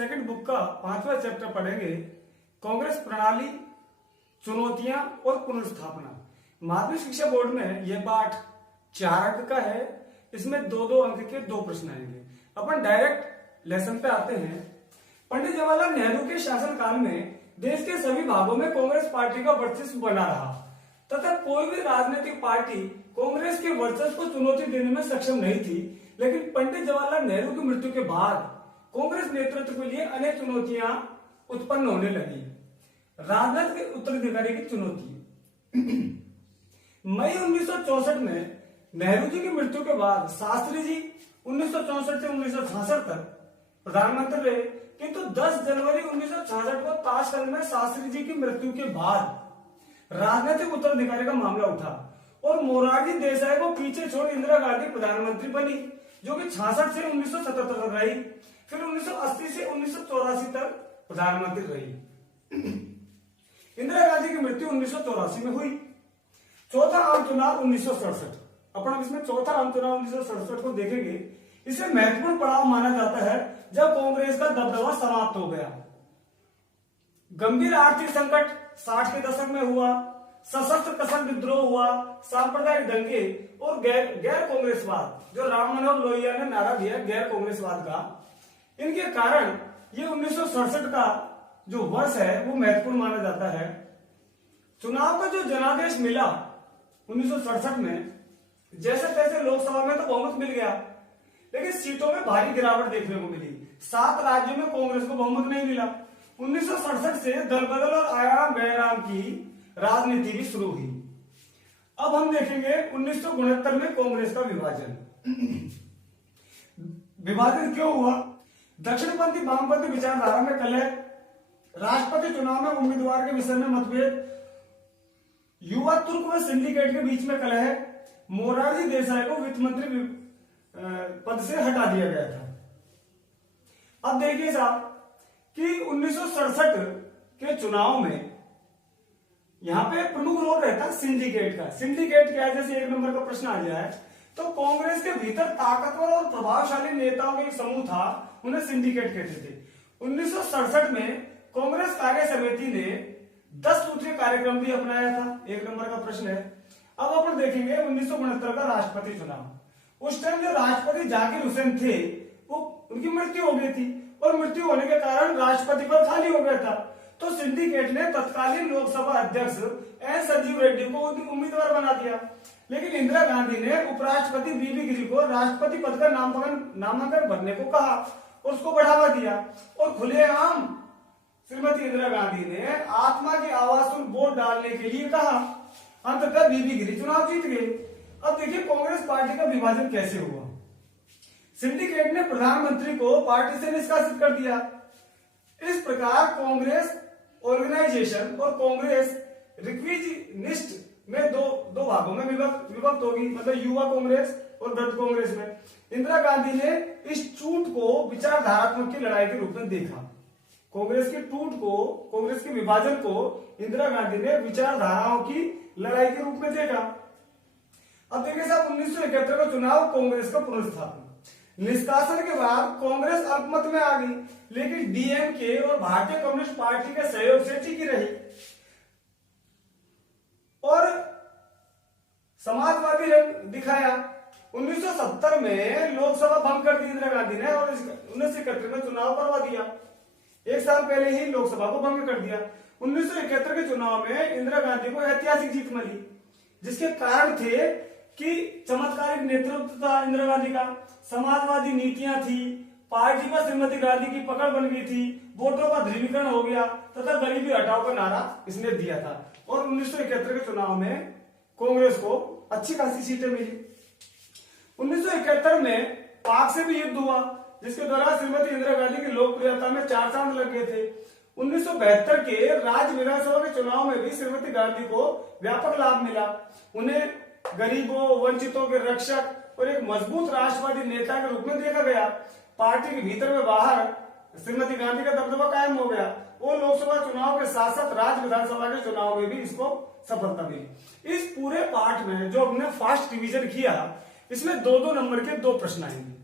Second book का 5वां chapter पढ़ेंगे, कांग्रेस प्रणाली, चुनौतियां और पुनर्स्थापना। माध्यमिक शिक्षा बोर्ड में यह पाठ 4 अंक का है। इसमें 2-2 अंक के 2 प्रश्न आएंगे। अपन डायरेक्ट लेसन पे आते हैं। पंडित जवाहरलाल नेहरू के शासनकाल में देश के सभी भागों में कांग्रेस पार्टी का वर्चस्व बना रहा तथा कोई भी राजनीतिक पार्टी कांग्रेस के वर्चस्व को चुनौती देने में सक्षम नहीं थी। लेकिन पंडित जवाहरलाल नेहरू की मृत्यु के बाद कांग्रेस नेतृत्व के लिए अनेक चुनौतियां उत्पन्न होने लगी। राजनीतिक उत्तराधिकारी की चुनौती। मई 1964 में नेहरू जी की मृत्यु के बाद शास्त्री जी 1964 से 1966 तक प्रधानमंत्री रहे, किंतु 10 जनवरी 1966 को ताशकंद में शास्त्री जी की मृत्यु के बाद राजनीतिक उत्तराधिकारी का मामला उठा और मोरारजी देसाई को पीछे छोड़ इंदिरा गांधी प्रधानमंत्री बनी, जो कि 66 से 1977 तक रही। फिर 1980 से 1984 तक प्रधानमंत्री रही। इंदिरा गांधी की मृत्यु 1984 में हुई। चौथा आम चुनाव 1967। अपन इसमें चौथा आम चुनाव 1967 को देखेंगे। इसे महत्वपूर्ण पड़ाव माना जाता है जब कांग्रेस का दबदबा समाप्त हो गया। गंभीर आर्थिक संकट 60 के दशक में हुआ, सशस्त्र कसक विद्रोह हुआ, सांप्रदायिक दंगे और गैर कांग्रेसवाद, जो राम मनोहर लोहिया ने नारा दिया गैर कांग्रेसवाद का, इनके कारण ये 1967 का जो वर्ष है वो महत्वपूर्ण माना जाता है। चुनाव का जो जनादेश मिला 1967 में, जैसे तैसे लोकसभा में तो बहुमत मिल गया, लेकिन सीटों में भारी गिरावट देखने को मिली। 7 राज्यों में कांग्रेस को बहुमत नहीं मिला। 1967 से दल बदल और आयाम गैराम की राजनीति भी शुरू हुई। अब हम देखेंगे 1969 में कांग्रेस का विभाजन। विभाजन क्यों हुआ? दक्षिणपंथी वामपंथी विचारधारा में कलह, राष्ट्रपति चुनाव में उम्मीदवार के विषय में मतभेद, युवा तुर्क व सिंडिकेट के बीच में कलह, मोरारजी देसाई को वित्त मंत्री पद से हटा दिया गया था। अब देखिए साहब कि 1967 के चुनाव में यहां पे प्रमुख रोल रहता है सिंडिकेट का। सिंडिकेट क्या है? जैसे 1 नंबर का प्रश्न आ जाए तो कांग्रेस के भीतर ताकतवर और प्रभावशाली नेताओं का एक समूह था, उन्हें सिंडिकेट कहते थे। 1967 में कांग्रेस कार्य समिति ने 10 सूत्रीय कार्यक्रम भी अपनाया था। 1 नंबर का प्रश्न है। अब अपन देखेंगे 1969 का राष्ट्रपति चुनाव। उस टाइम जो राष्ट्रपति जाकिर हुसैन थे वो उनकी मृत्यु हो गई थी और मृत्यु होने के कारण राष्ट्रपति पद खाली हो गया था। तो सिंडिकेट ने तत्कालीन लोकसभा अध्यक्ष एन संजीव रेड्डी को उम्मीदवार बना दिया, लेकिन इंदिरा गांधी ने उपराष्ट्रपति बीबी गिरी को राष्ट्रपति पद का नामांकन भरने को कहा और उसको बढ़ावा दिया और खुलेआम श्रीमती इंदिरा गांधी ने आत्मा की आवाज पर वोट डालने के लिए कहा। अंततः बीबी गिरी चुनाव जीत गए। अब देखिए कांग्रेस पार्टी का विभाजन कैसे हुआ। सिंडिकेट ने प्रधानमंत्री को पार्टी से निष्कासित कर दिया। इस प्रकार कांग्रेस ऑर्गेनाइजेशन और कांग्रेस रिक्विजिनिस्ट में दो भागों में विभक्त होगी, मतलब युवा कांग्रेस और वृद्ध कांग्रेस में। इंदिरा गांधी ने इस टूट को विचारधारात्मक की लड़ाई के रूप में देखा। कांग्रेस के टूट को, कांग्रेस के विभाजन को इंदिरा गांधी ने विचारधाराओं की लड़ाई के रूप में देखा। अब देखिए साहब 1971 का चुनाव, कांग्रेस का पुनर्स्थापन। निष्कासन के बाद कांग्रेस अल्पमत में आ गई, लेकिन डीएमके और भारतीय कम्युनिस्ट पार्टी के सहयोग से टिकी रही और समाजवादी रंग दिखाया। 1970 में लोकसभा भंग कर दी इंदिरा गांधी ने और 1971 में चुनाव करवा दिया। 1 साल पहले ही लोकसभा को भंग कर दिया। 1971 के चुनाव में इंदिरा गांधी को ऐतिहासिक जीत मिली, जिसके कारण थे कि चमत्कारिक नेतृत्व था इंदिरा गांधी का, समाजवादी नीतियां थी, पार्टी पर श्रीमती गांधी की पकड़ बन गई थी, वोटों का ध्रुवीकरण हो गया तथा गरीबी हटाओ का नारा इसने दिया था। और 1971 के चुनाव में कांग्रेस को अच्छी खासी सीटें मिली। 1971 में पाक से भी युद्ध हुआ, जिसके दौरान श्रीमती इंदिरा गांधी की लोकप्रियता में 4 चांद लग गए थे। 1972 के राज्य विधानसभा के चुनाव में भी श्रीमती गांधी को व्यापक लाभ मिला। उन्हें गरीबों, वंचितों के रक्षक और एक मजबूत राष्ट्रवादी नेता के रूप में देखा गया। पार्टी के भीतर व बाहर श्रीमती गांधी का दबदबा कायम हो गया। वो लोकसभा चुनाव के साथ साथ राज्य विधानसभा के चुनाव में भी इसको सफलता मिली। इस पूरे पाठ में जो हमने फास्ट रिवीजन किया, इसमें 2-2 नंबर के 2 प्रश्न आएंगे,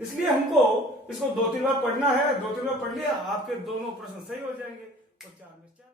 इसलिए हमको इसको 2-3 बार पढ़ना है, 2-3 बार पढ़ लिया आपके दोनों प्रश्न सही हो जाएंगे और 4 में 4।